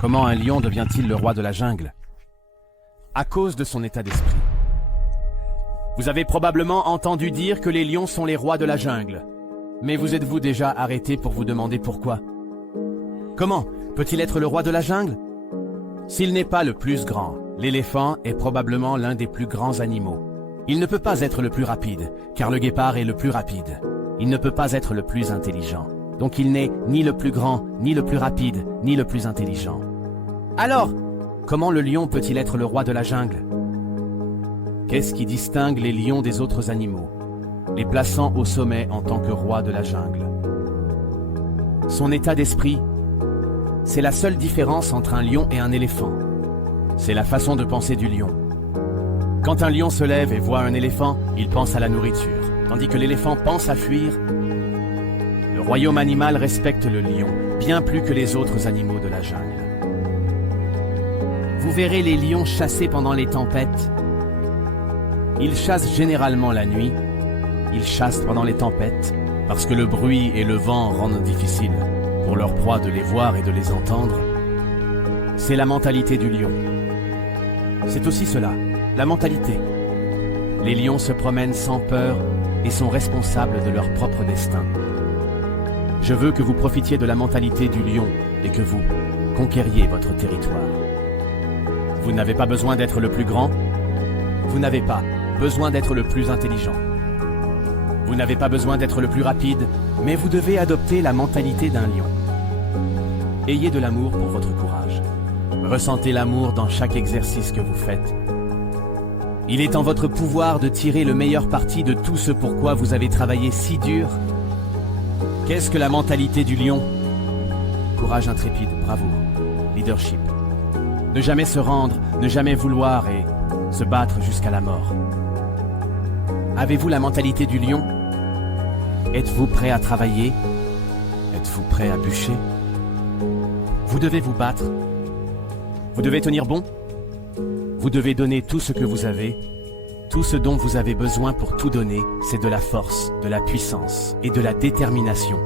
Comment un lion devient-il le roi de la jungle? À cause de son état d'esprit. Vous avez probablement entendu dire que les lions sont les rois de la jungle. Mais vous êtes-vous déjà arrêté pour vous demander pourquoi? Comment peut-il être le roi de la jungle? S'il n'est pas le plus grand, l'éléphant est probablement l'un des plus grands animaux. Il ne peut pas être le plus rapide, car le guépard est le plus rapide. Il ne peut pas être le plus intelligent. Donc il n'est ni le plus grand, ni le plus rapide, ni le plus intelligent. Alors, comment le lion peut-il être le roi de la jungle? Qu'est-ce qui distingue les lions des autres animaux, les plaçant au sommet en tant que roi de la jungle? Son état d'esprit, c'est la seule différence entre un lion et un éléphant. C'est la façon de penser du lion. Quand un lion se lève et voit un éléphant, il pense à la nourriture, tandis que l'éléphant pense à fuir. Le royaume animal respecte le lion, bien plus que les autres animaux de la jungle. Vous verrez les lions chasser pendant les tempêtes. Ils chassent généralement la nuit. Ils chassent pendant les tempêtes, parce que le bruit et le vent rendent difficile pour leur proie de les voir et de les entendre. C'est la mentalité du lion. C'est aussi cela, la mentalité. Les lions se promènent sans peur et sont responsables de leur propre destin. Je veux que vous profitiez de la mentalité du lion et que vous conquériez votre territoire. Vous n'avez pas besoin d'être le plus grand. Vous n'avez pas besoin d'être le plus intelligent. Vous n'avez pas besoin d'être le plus rapide, mais vous devez adopter la mentalité d'un lion. Ayez de l'amour pour votre courage. Ressentez l'amour dans chaque exercice que vous faites. Il est en votre pouvoir de tirer le meilleur parti de tout ce pourquoi vous avez travaillé si dur. Qu'est-ce que la mentalité du lion? Courage intrépide, bravoure, leadership. Ne jamais se rendre, ne jamais vouloir et se battre jusqu'à la mort. Avez-vous la mentalité du lion? Êtes-vous prêt à travailler? Êtes-vous prêt à bûcher? Vous devez vous battre. Vous devez tenir bon. Vous devez donner tout ce que vous avez. Tout ce dont vous avez besoin pour tout donner, c'est de la force, de la puissance et de la détermination.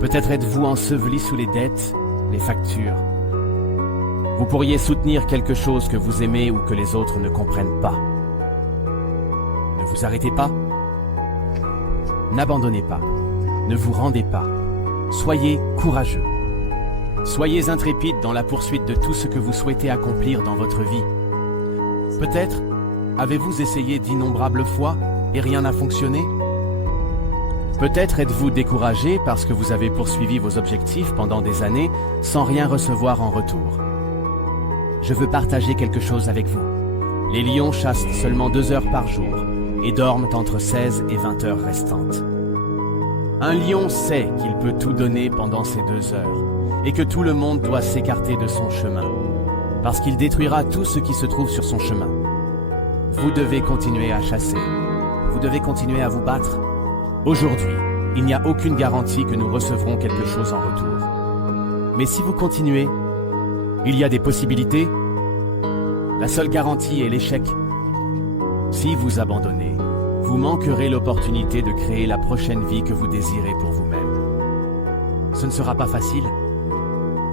Peut-être êtes-vous enseveli sous les dettes, les factures. Vous pourriez soutenir quelque chose que vous aimez ou que les autres ne comprennent pas. Ne vous arrêtez pas. N'abandonnez pas. Ne vous rendez pas. Soyez courageux. Soyez intrépide dans la poursuite de tout ce que vous souhaitez accomplir dans votre vie. Peut-être avez-vous essayé d'innombrables fois et rien n'a fonctionné? Peut-être êtes-vous découragé parce que vous avez poursuivi vos objectifs pendant des années sans rien recevoir en retour. Je veux partager quelque chose avec vous. Les lions chassent seulement 2 heures par jour et dorment entre 16 et 20 heures restantes. Un lion sait qu'il peut tout donner pendant ces 2 heures et que tout le monde doit s'écarter de son chemin parce qu'il détruira tout ce qui se trouve sur son chemin. Vous devez continuer à chasser. Vous devez continuer à vous battre. Aujourd'hui, il n'y a aucune garantie que nous recevrons quelque chose en retour. Mais si vous continuez, il y a des possibilités. La seule garantie est l'échec. Si vous abandonnez, vous manquerez l'opportunité de créer la prochaine vie que vous désirez pour vous-même. Ce ne sera pas facile.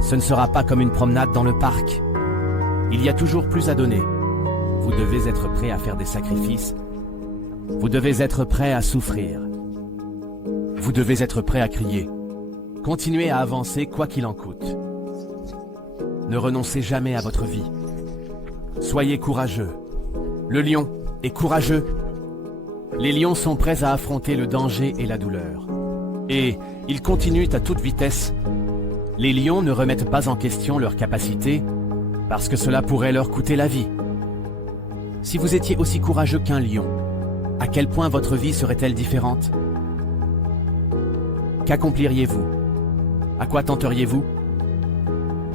Ce ne sera pas comme une promenade dans le parc. Il y a toujours plus à donner. Vous devez être prêt à faire des sacrifices. Vous devez être prêt à souffrir. Vous devez être prêt à crier. Continuez à avancer quoi qu'il en coûte. Ne renoncez jamais à votre vie. Soyez courageux. Le lion est courageux. Les lions sont prêts à affronter le danger et la douleur. Et ils continuent à toute vitesse. Les lions ne remettent pas en question leurs capacités parce que cela pourrait leur coûter la vie. Si vous étiez aussi courageux qu'un lion, à quel point votre vie serait-elle différente? Qu'accompliriez-vous? À quoi tenteriez-vous?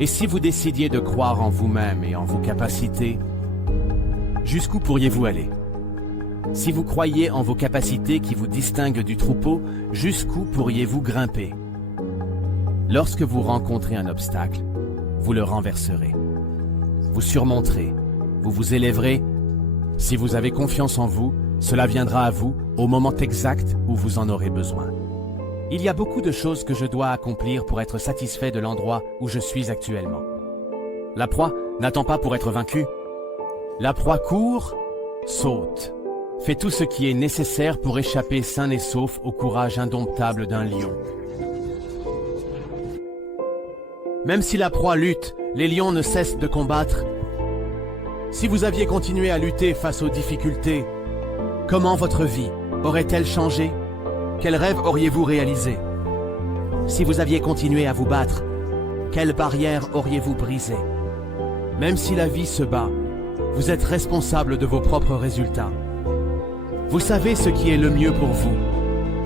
Et si vous décidiez de croire en vous-même et en vos capacités, jusqu'où pourriez-vous aller? Si vous croyez en vos capacités qui vous distinguent du troupeau, jusqu'où pourriez-vous grimper? Lorsque vous rencontrez un obstacle, vous le renverserez. Vous surmonterez, vous vous élèverez. Si vous avez confiance en vous, cela viendra à vous au moment exact où vous en aurez besoin. Il y a beaucoup de choses que je dois accomplir pour être satisfait de l'endroit où je suis actuellement. La proie n'attend pas pour être vaincue. La proie court, saute, fait tout ce qui est nécessaire pour échapper sain et sauf au courage indomptable d'un lion. Même si la proie lutte, les lions ne cessent de combattre. Si vous aviez continué à lutter face aux difficultés, comment votre vie aurait-elle changé? Quel rêve auriez-vous réalisé? Si vous aviez continué à vous battre, quelle barrière auriez-vous brisée? Même si la vie se bat, vous êtes responsable de vos propres résultats. Vous savez ce qui est le mieux pour vous,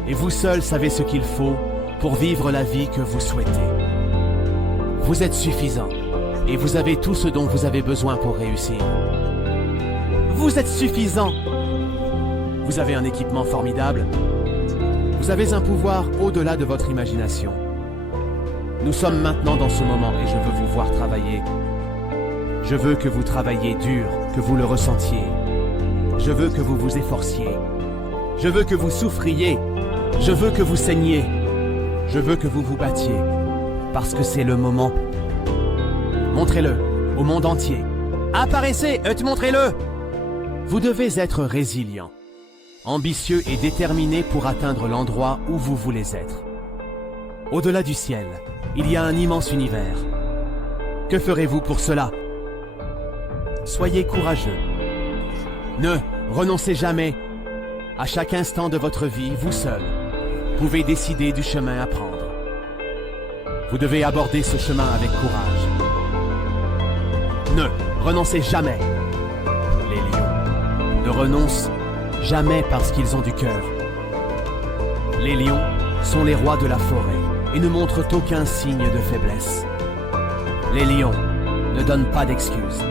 et vous seul savez ce qu'il faut pour vivre la vie que vous souhaitez. Vous êtes suffisant, et vous avez tout ce dont vous avez besoin pour réussir. Vous êtes suffisant. Vous avez un équipement formidable. Vous avez un pouvoir au-delà de votre imagination. Nous sommes maintenant dans ce moment et je veux vous voir travailler. Je veux que vous travailliez dur, que vous le ressentiez. Je veux que vous vous efforciez. Je veux que vous souffriez. Je veux que vous saigniez. Je veux que vous vous battiez. Parce que c'est le moment. Montrez-le au monde entier. Apparaissez, montrez-le. Vous devez être résilient, ambitieux et déterminé pour atteindre l'endroit où vous voulez être. Au-delà du ciel, il y a un immense univers. Que ferez-vous pour cela? Soyez courageux. Ne renoncez jamais. À chaque instant de votre vie, vous seul pouvez décider du chemin à prendre. Vous devez aborder ce chemin avec courage. Ne renoncez jamais. Les lions ne renoncent jamais parce qu'ils ont du cœur. Les lions sont les rois de la forêt et ne montrent aucun signe de faiblesse. Les lions ne donnent pas d'excuses.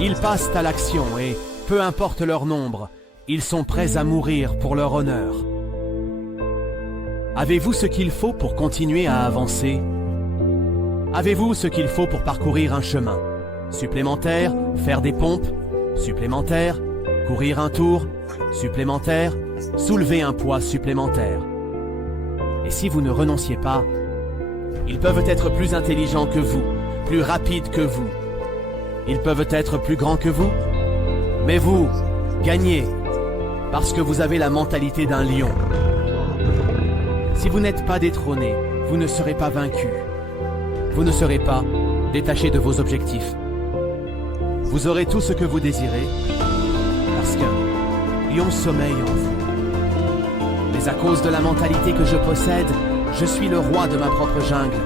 Ils passent à l'action et, peu importe leur nombre, ils sont prêts à mourir pour leur honneur. Avez-vous ce qu'il faut pour continuer à avancer? Avez-vous ce qu'il faut pour parcourir un chemin supplémentaire, faire des pompes supplémentaires, courir un tour supplémentaire, soulever un poids supplémentaire? Et si vous ne renonciez pas, ils peuvent être plus intelligents que vous, plus rapides que vous. Ils peuvent être plus grands que vous, mais vous gagnez parce que vous avez la mentalité d'un lion. Si vous n'êtes pas détrôné, vous ne serez pas vaincu. Vous ne serez pas détaché de vos objectifs. Vous aurez tout ce que vous désirez parce qu'un lion sommeille en vous. Mais à cause de la mentalité que je possède, je suis le roi de ma propre jungle.